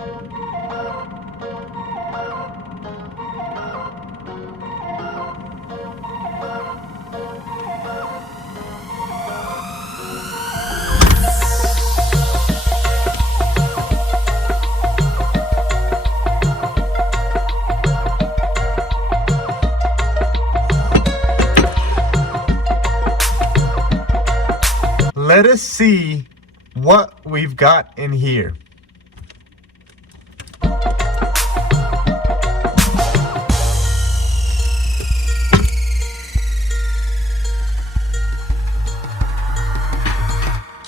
Let us see what we've got in here.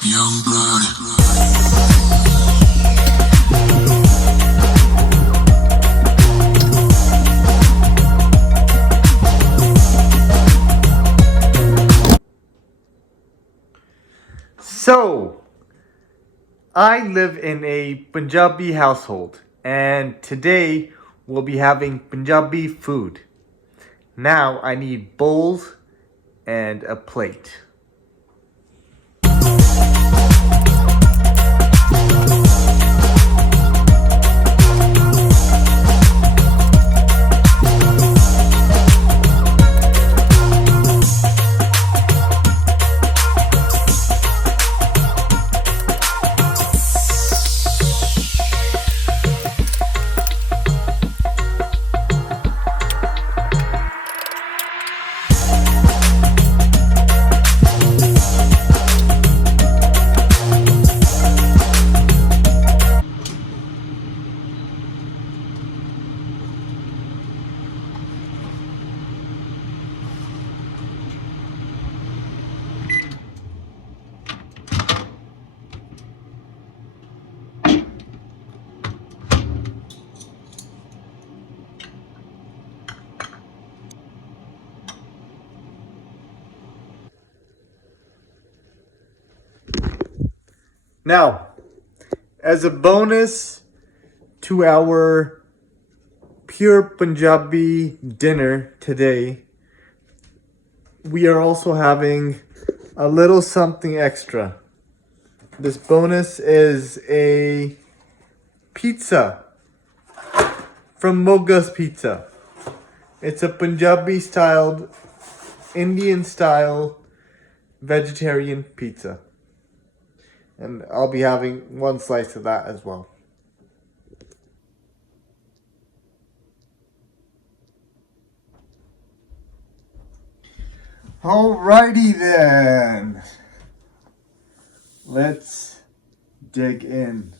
Young blood. So, I live in a Punjabi household, and today we'll be having Punjabi food. Now I need bowls and a plate. Now, as a bonus to our pure Punjabi dinner today, we are also having a little something extra. This bonus is a pizza from Moga's Pizza. It's a Punjabi styled, Indian style vegetarian pizza. And I'll be having one slice of that as well. Alrighty then. Let's dig in.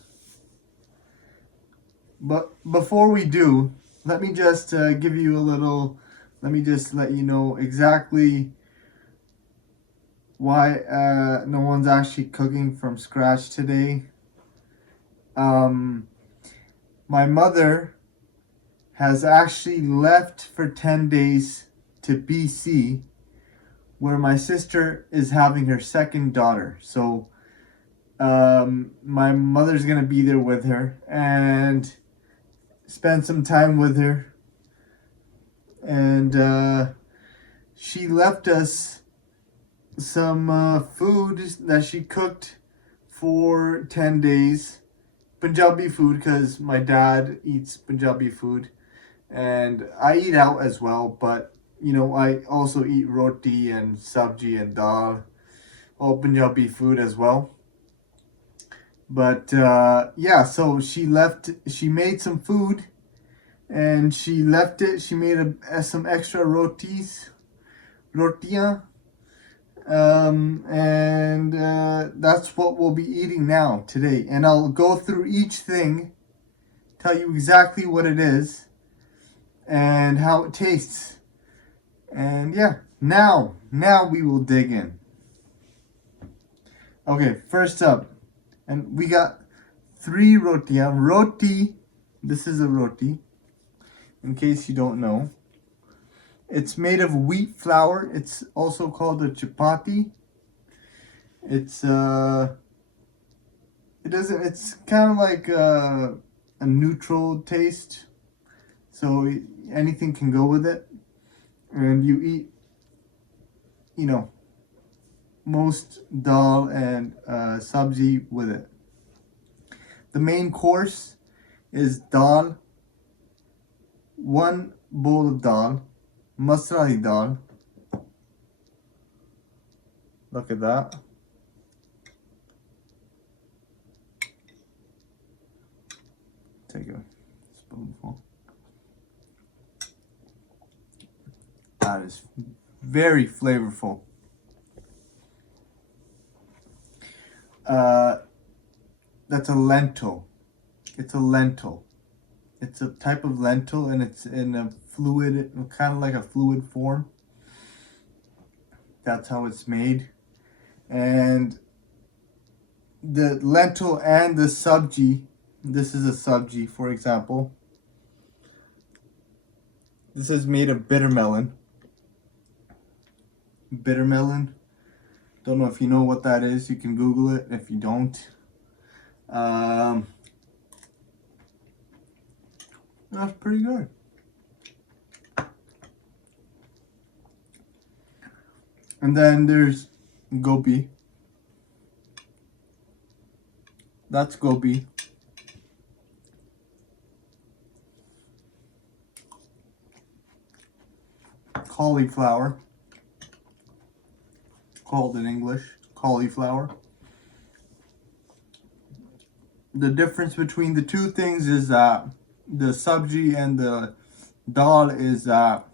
But before we do, let me just give you a little, let me just let you know exactly why no one's actually cooking from scratch today. My mother has actually left for 10 days to BC, where my sister is having her second daughter. So my mother's gonna be there with her and spend some time with her. And she left us some food that she cooked for 10 days. Punjabi food, because my dad eats Punjabi food. And I eat out as well, but you know, I also eat roti and sabji and dal, all Punjabi food as well. But yeah, so she made some food and she left it. She made some extra rotiyan. And that's what we'll be eating now today. And I'll go through each thing, tell you exactly what it is and how it tastes. And yeah, now we will dig in. Okay, first up, and we got 3 rotiyan. Roti, this is a roti, in case you don't know. It's made of wheat flour. It's also called a chapati. It's kind of like a neutral taste. So anything can go with it. And you eat, you know, most dal and sabji with it. The main course is dal, 1 bowl of dal, masala dal. Look at that. Take a spoonful. That is very flavorful. That's a lentil. It's a lentil. It's a type of lentil, and it's in a fluid, kind of like a fluid form. That's how it's made. And the lentil and the sabji, this is a sabji, for example. This is made of bitter melon. Bitter melon. Don't know if you know what that is. You can Google it if you don't. That's pretty good. And then there's gobi. That's gobi. Cauliflower. Called in English, cauliflower. The difference between the two things is that the sabji and the dal is that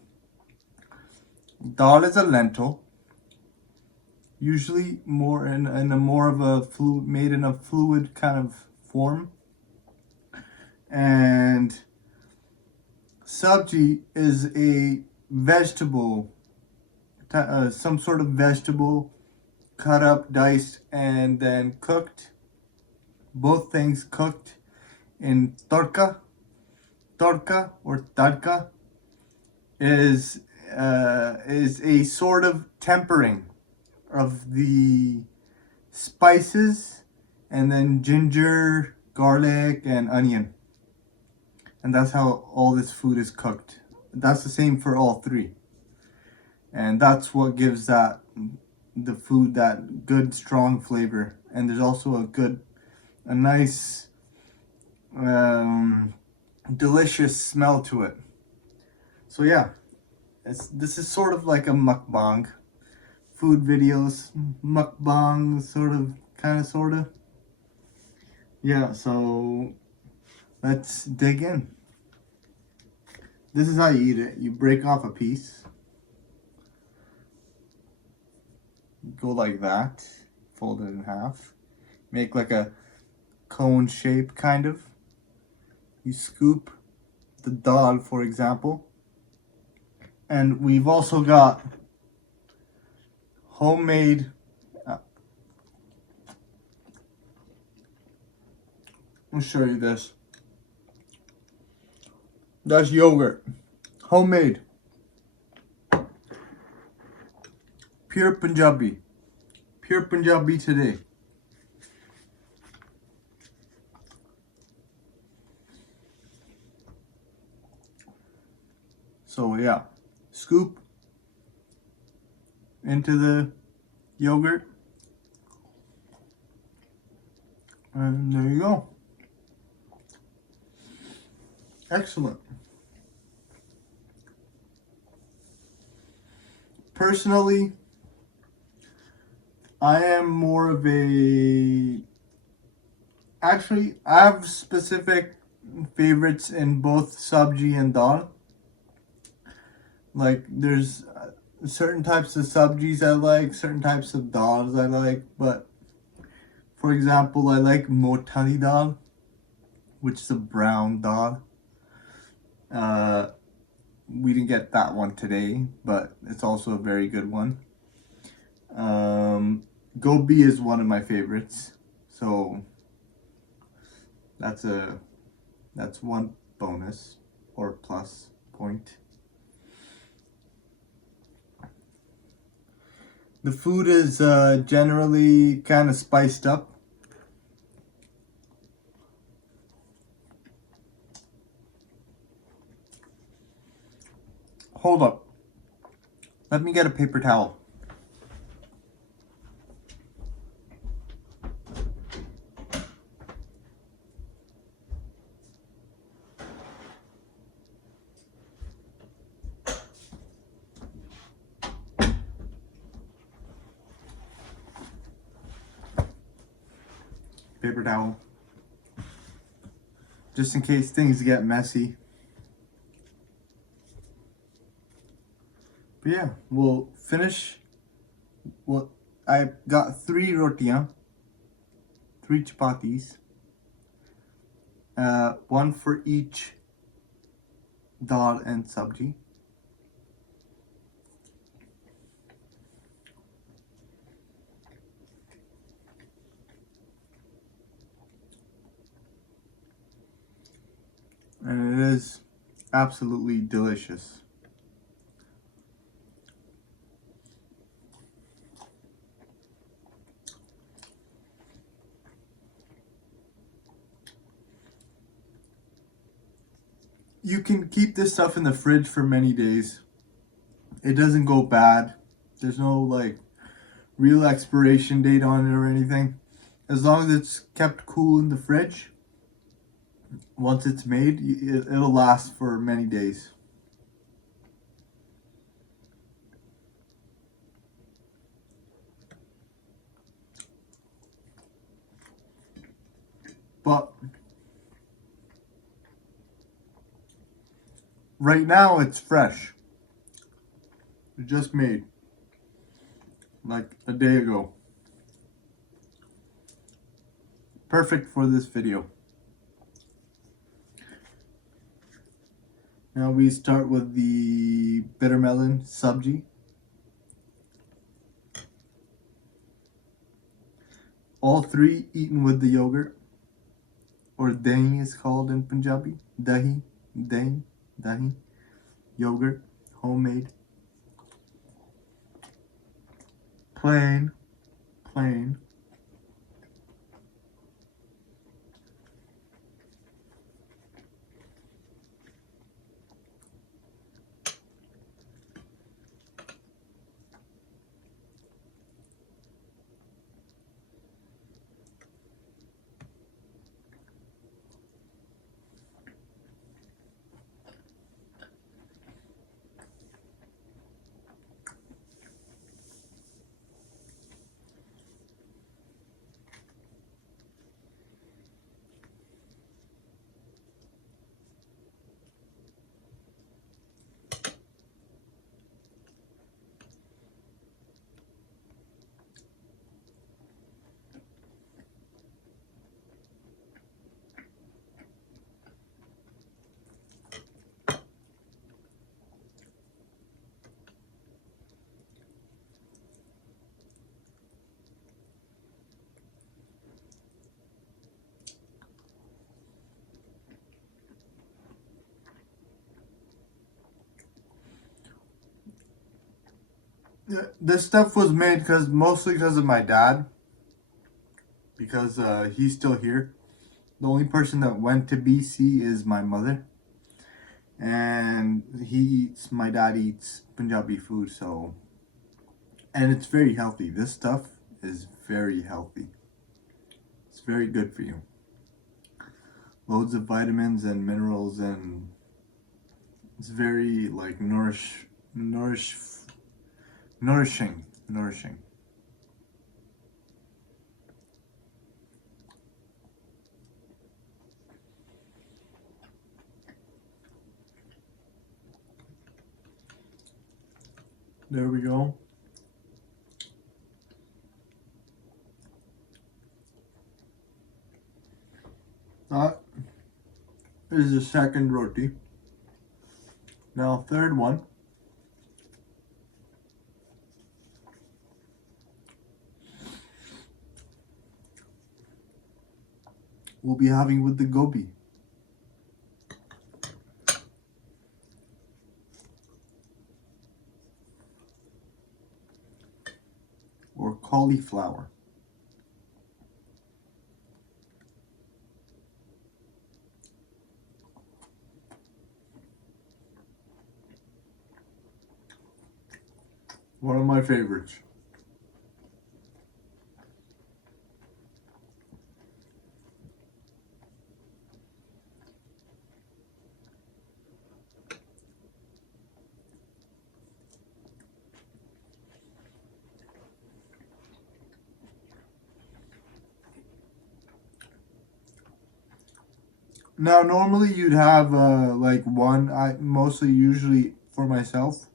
dal is a lentil, usually more in a more of a fluid, made in a fluid kind of form, and sabji is a vegetable, some sort of vegetable, cut up, diced, and then cooked. Both things cooked in tadka. Tadka or tadka is a sort of tempering of the spices, and then ginger, garlic, and onion. And that's how all this food is cooked. That's the same for all three. And that's what gives the food that good, strong flavor. And there's also a nice, delicious smell to it. So yeah, this is sort of like a mukbang. Food videos, mukbang, sort of. Yeah, so let's dig in. This is how you eat it. You break off a piece. Go like that. Fold it in half. Make like a cone shape, kind of. You scoop the dal, for example. And we've also got homemade I'll show you this. That's yogurt. Homemade. Pure Punjabi. Pure Punjabi today. So yeah, scoop into the yogurt. And there you go. Excellent. Personally, I am more of a... Actually, I have specific favorites in both sabji and dal. Like, there's certain types of sabjis I like, certain types of dals I like, but for example, I like motali dal, which is a brown dal. We didn't get that one today, but it's also a very good one. Gobi is one of my favorites, so that's one bonus or plus point. The food is generally kind of spiced up. Hold up. Let me get a paper towel. paper towel, just in case things get messy. But yeah, we'll finish. Well, I got 3 rotiyan, 3 chapatis, 1 for each dal and sabji. And it is absolutely delicious. You can keep this stuff in the fridge for many days. It doesn't go bad. There's no like real expiration date on it or anything. As long as it's kept cool in the fridge, once it's made, it'll last for many days. But right now it's fresh. It just made like a day ago. Perfect for this video. Now we start with the bitter melon sabji. All 3 eaten with the yogurt, or dahi is called in Punjabi. Dahi, yogurt, homemade. Plain. This stuff was made mostly because of my dad, because he's still here. The only person that went to BC is my mother, and my dad eats Punjabi food, so, and it's very healthy. This stuff is very healthy. It's very good for you. Loads of vitamins and minerals, and it's very like nourishing. There we go. That is the second roti. Now, third one. We'll be having with the gobi. Or cauliflower. One of my favorites. Now, normally you'd have like one. I mostly, usually for myself,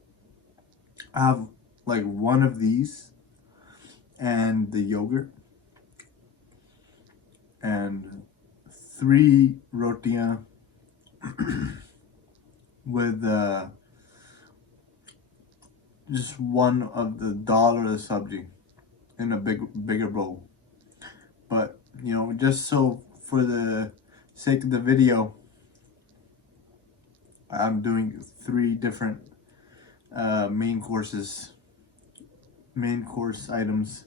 I have like one of these and the yogurt and three rotiyan with just one of the dal or the sabji in a bigger bowl. But you know, just so for the sake of the video, I'm doing three different main course items,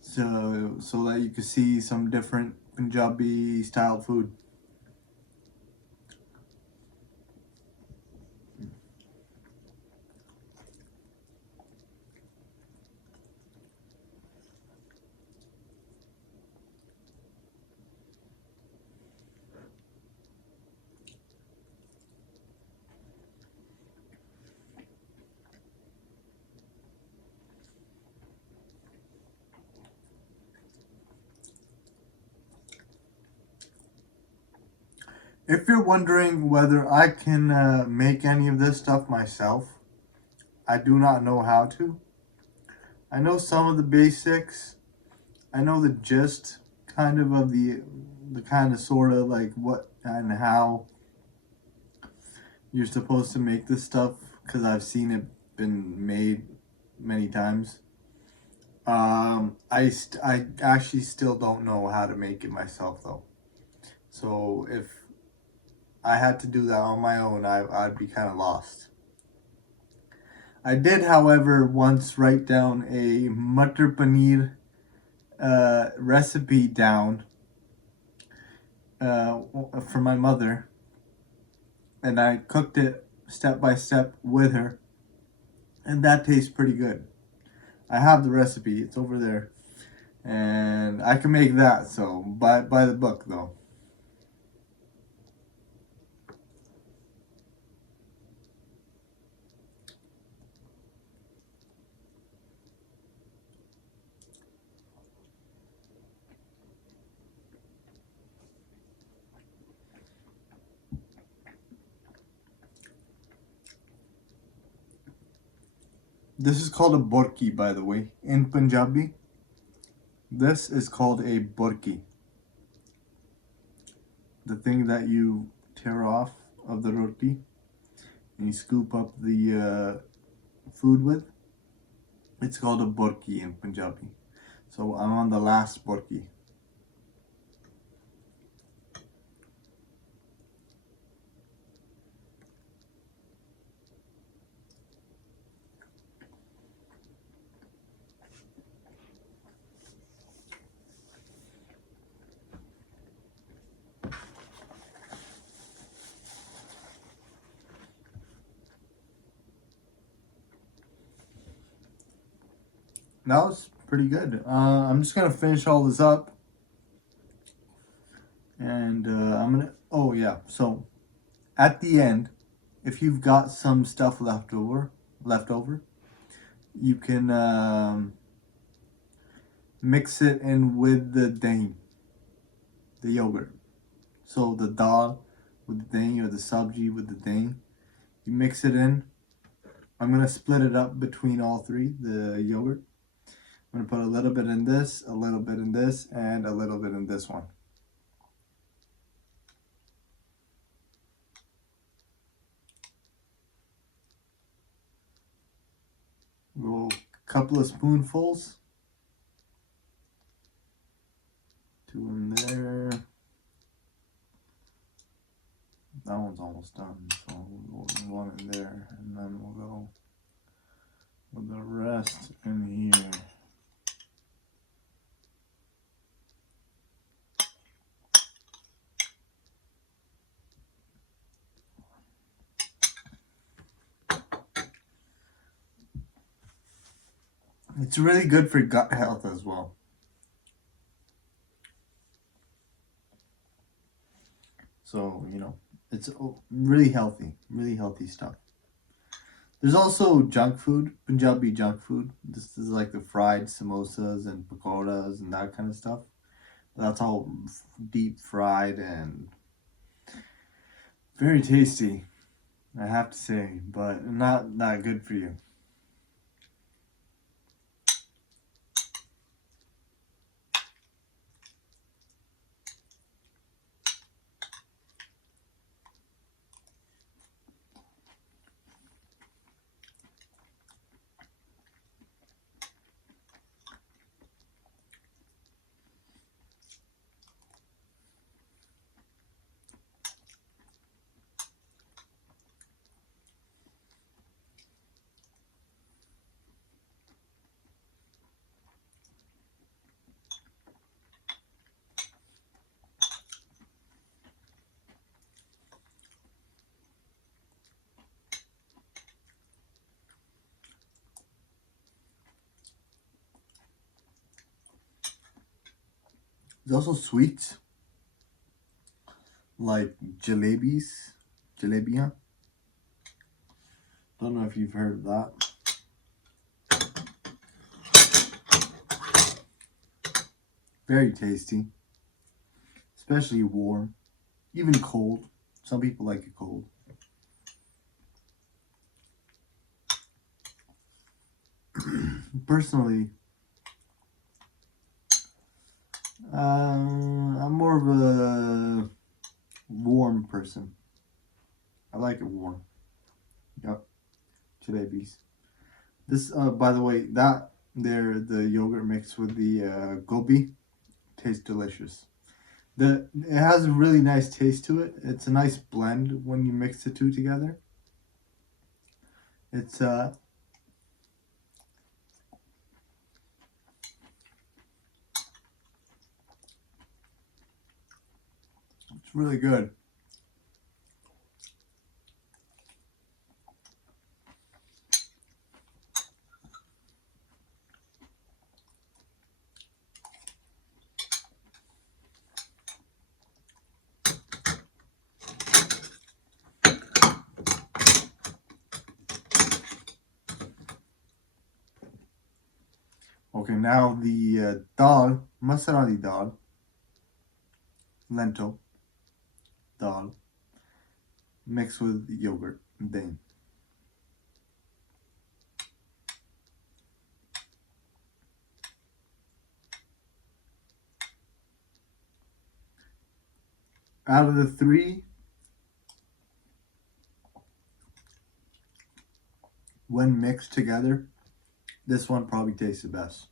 so that you can see some different Punjabi style food. If you're wondering whether I can make any of this stuff myself, I do not know how to. I know some of the basics. I know the gist, kind of the kind of sort of like what and how you're supposed to make this stuff because I've seen it been made many times. I actually still don't know how to make it myself though. So if I had to do that on my own, I'd be kind of lost. I did, however, once write down a Matar Paneer recipe down uh, for my mother, and I cooked it step by step with her, and that tastes pretty good. I have the recipe; it's over there, and I can make that. So by the book though. This is called a borki, by the way, in Punjabi. This is called a borki. The thing that you tear off of the roti and you scoop up the food with. It's called a borki in Punjabi. So I'm on the last borki. That was pretty good. I'm just gonna finish all this up, and I'm gonna. Oh yeah. So at the end, if you've got some stuff left over, you can mix it in with the dahi, the yogurt. So the dal with the dahi or the sabji with the dahi, you mix it in. I'm gonna split it up between all three. The yogurt. I'm gonna put a little bit in this, a little bit in this, and a little bit in this one. Go a couple of spoonfuls. Two in there. That one's almost done, so we'll go one in there, and then we'll go with the rest in here. It's really good for gut health as well. So, you know, it's really healthy stuff. There's also junk food, Punjabi junk food. This is like the fried samosas and pakoras and that kind of stuff. That's all deep fried and Very tasty, I have to say, but not that good for you. There's also sweets like jalebis, jalebia. Don't know if you've heard of that. Very tasty, especially warm, even cold. Some people like it cold. Personally, I'm more of a warm person. I like it warm. Yep, jalebis. This, by the way, that there, the yogurt mixed with the gobi, tastes delicious. It has a really nice taste to it. It's a nice blend when you mix the two together. It's it's really good. Okay, now the dal, masala dal, lentil dal, mixed with yogurt. Then out of the three, when mixed together, this one probably tastes the best.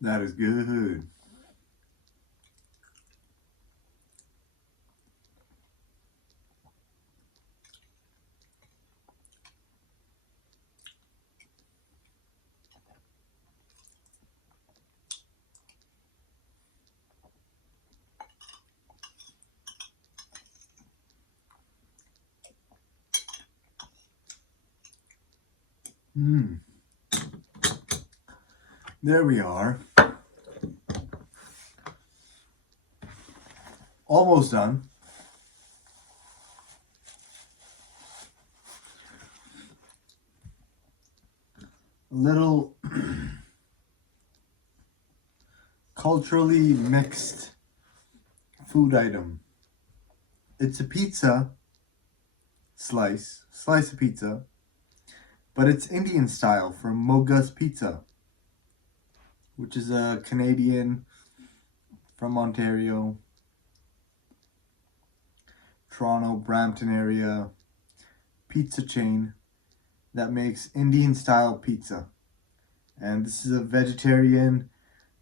That is good. Hmm. There we are. Almost done. A little culturally mixed food item. It's a pizza slice of pizza, but it's Indian style from Moga's Pizza, which is a Canadian from Ontario, Toronto, Brampton area pizza chain that makes Indian style pizza. And this is a vegetarian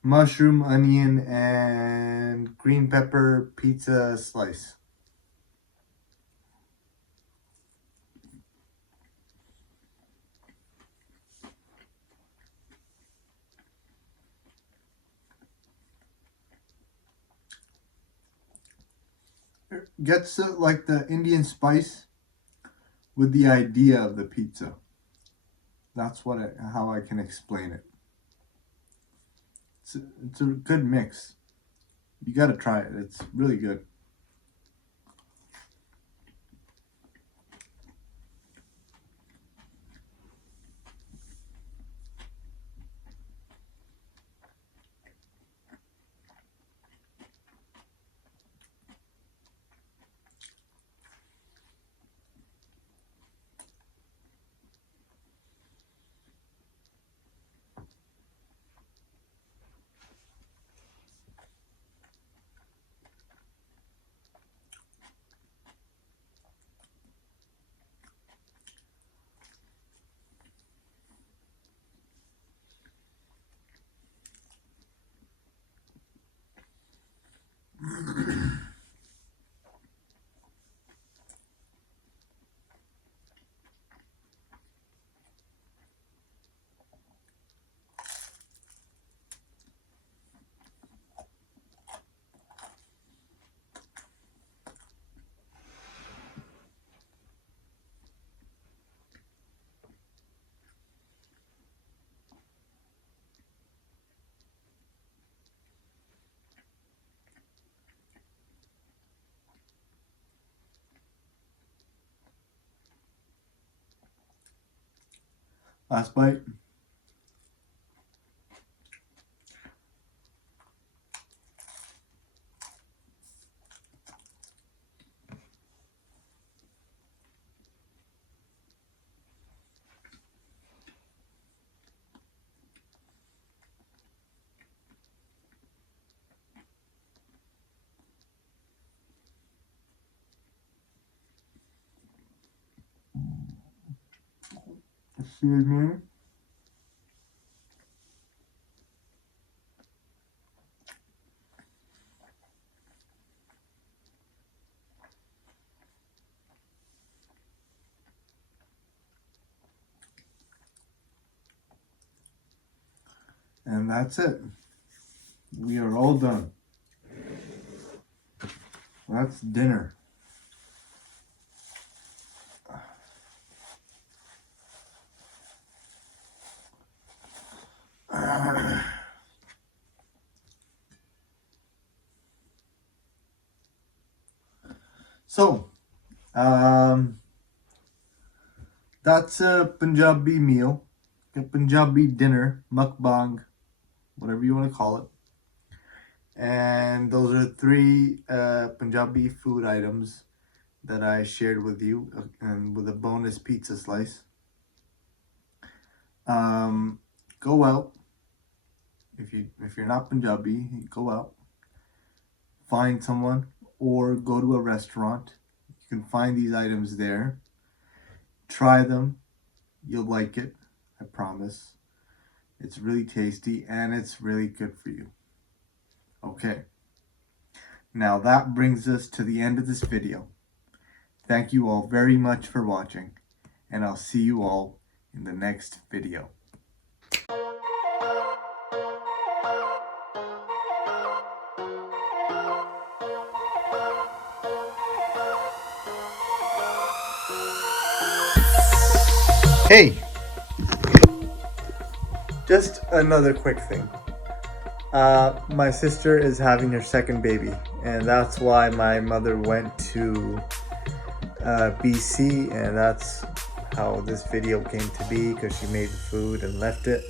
mushroom, onion, and green pepper pizza slice. It gets like the Indian spice with the idea of the pizza. That's how I can explain it. It's a good mix. You gotta try it. It's really good. Last bite. Excuse me. And that's it. We are all done. That's dinner. So, that's a Punjabi meal, a Punjabi dinner, mukbang, whatever you want to call it. And those are three Punjabi food items that I shared with you, and with a bonus pizza slice. Go out. If you're not Punjabi, go out. Find someone or go to a restaurant. You can find these items there. Try them. You'll like it. I promise. It's really tasty and it's really good for you. Okay. Now that brings us to the end of this video. Thank you all very much for watching, and I'll see you all in the next video. Hey, just another quick thing. My sister is having her second baby, and that's why my mother went to BC, and that's how this video came to be, because she made the food and left it.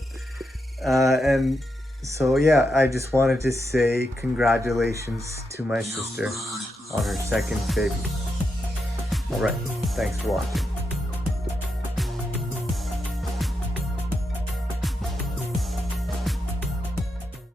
And so yeah, I just wanted to say congratulations to my sister on her second baby. Alright, thanks for watching.